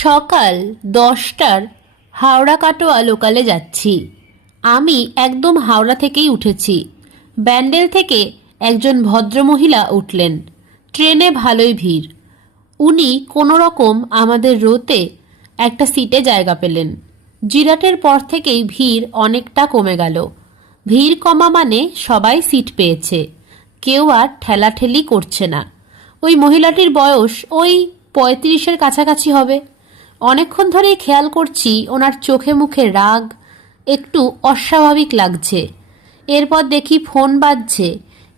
সকাল দশটার হাওড়া কাটোয়া লোকালে যাচ্ছি। আমি একদম হাওড়া থেকেই উঠেছি। ব্যান্ডেল থেকে একজন ভদ্রমহিলা উঠলেন। ট্রেনে ভালোই ভিড়। উনি কোনো রকম আমাদের রোতে একটা সিটে জায়গা পেলেন। জিরাটের পর থেকেই ভিড় অনেকটা কমে গেল। ভিড় কমা মানে সবাই সিট পেয়েছে। কেউ আর ঠেলাঠেলি করছে না। ওই মহিলাটির বয়স ওই পঁয়ত্রিশের কাছাকাছি হবে। অনেকক্ষণ ধরেই খেয়াল করছি ওনার চোখে মুখে রাগ, একটু অস্বাভাবিক লাগছে। এরপর দেখি ফোন বাজছে,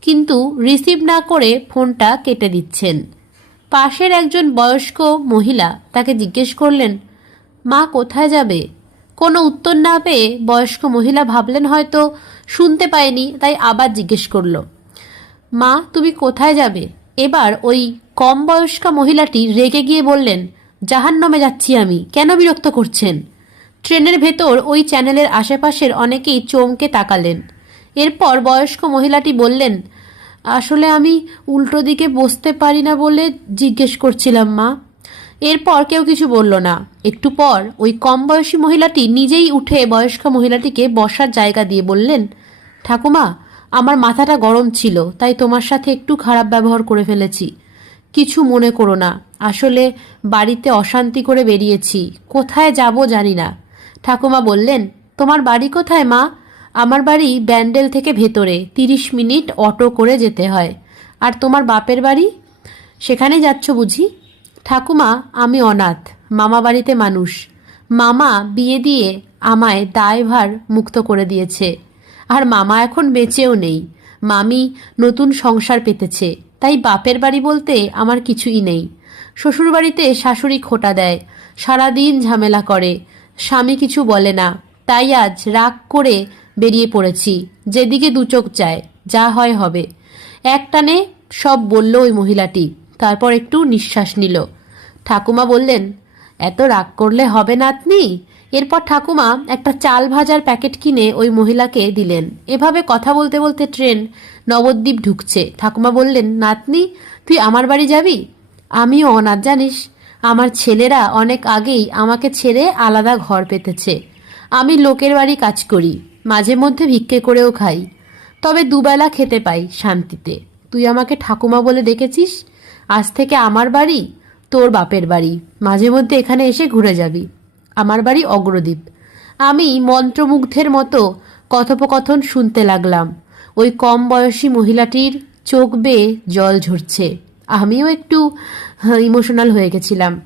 কিন্তু রিসিভ না করে ফোনটা কেটে দিচ্ছেন পাশের একজন বয়স্ক মহিলা তাকে জিজ্ঞেস করলেন, মা কোথায় যাবে? কোনো উত্তর না পেয়ে বয়স্ক মহিলা ভাবলেন হয়তো শুনতে পায়নি, তাই আবার জিজ্ঞেস করল, মা, তুমি কোথায় যাবে? এবার ওই কম বয়স্কা মহিলাটি রেগে গিয়ে বললেন জাহান্নামে যাচ্ছি আমি। কেন বিরক্ত করছেন? ট্রেনের ভেতর ওই চ্যানেলের আশেপাশের অনেকেই চমকে তাকালেন। এরপর বয়স্ক মহিলাটি বললেন, আসলে আমি উল্টো দিকে বসতে পারি না বলে জিজ্ঞেস করছিলাম, মা। এরপর কেউ কিছু বলল না। একটু পর ওই কম বয়সী মহিলাটি নিজেই উঠে বয়স্ক মহিলাটিকে বসার জায়গা দিয়ে বললেন, ঠাকুমা, আমার মাথাটা গরম ছিল, তাই তোমার সাথে একটু খারাপ ব্যবহার করে ফেলেছি। কিছু মনে করো না। আসলে বাড়িতে অশান্তি করে বেরিয়েছি। কোথায় যাব জানি না। ঠাকুমা বললেন, তোমার বাড়ি কোথায় মা? আমার বাড়ি ব্যান্ডেল থেকে ভেতরে, তিরিশ মিনিট অটো করে যেতে হয়। আর তোমার বাপের বাড়ি? সেখানে যাচ্ছ বুঝি? ঠাকুমা, আমি অনাথ, মামা বাড়িতে মানুষ। মামা বিয়ে দিয়ে আমায় দায়ভার মুক্ত করে দিয়েছে। আর মামা এখন বেঁচেও নেই। মামি নতুন সংসার পেতেছে। তাই বাপের বাড়ি বলতে আমার কিছুই নেই। শ্বশুরবাড়িতে শাশুড়ি খোটা দেয়, সারাদিন ঝামেলা করে, স্বামী কিছু বলে না। তাই আজ রাগ করে বেরিয়ে পড়েছি, যেদিকে দুচোখ চায় যা হয় হবে। একটানে সব বলল ওই মহিলাটি, তারপর একটু নিঃশ্বাস নিল। ঠাকুমা বললেন, এত রাগ করলে হবে নাতনি? এরপর ঠাকুমা একটা চাল ভাজার প্যাকেট কিনে ওই মহিলাকে দিলেন। এভাবে কথা বলতে বলতে ট্রেন নবদ্বীপ ঢুকছে। ঠাকুমা বললেন, নাতনি, তুই আমার বাড়ি যাবি? আমিও অনাথ, জানিস? আমার ছেলেরা অনেক আগেই আমাকে ছেড়ে আলাদা ঘর পেতেছে। আমি লোকের বাড়ি কাজ করি, মাঝে মধ্যে ভিক্ষে করেও খাই। তবে দুবেলা খেতে পাই শান্তিতে। তুই আমাকে ঠাকুমা বলে ডেকেছিস আজ থেকে আমার বাড়ি, তোর বাপের বাড়ি। মাঝে মধ্যে এখানে এসে ঘুরে যাবি। আমার বাড়ি অগ্রদ্বীপ। আমি মন্ত্রমুগ্ধের মতো কথোপকথন শুনতে লাগলাম। ওই কম বয়সী মহিলাটির চোখ বেয়ে জল ঝরছে। আমিও একটু ইমোশনাল হয়ে গেছিলাম।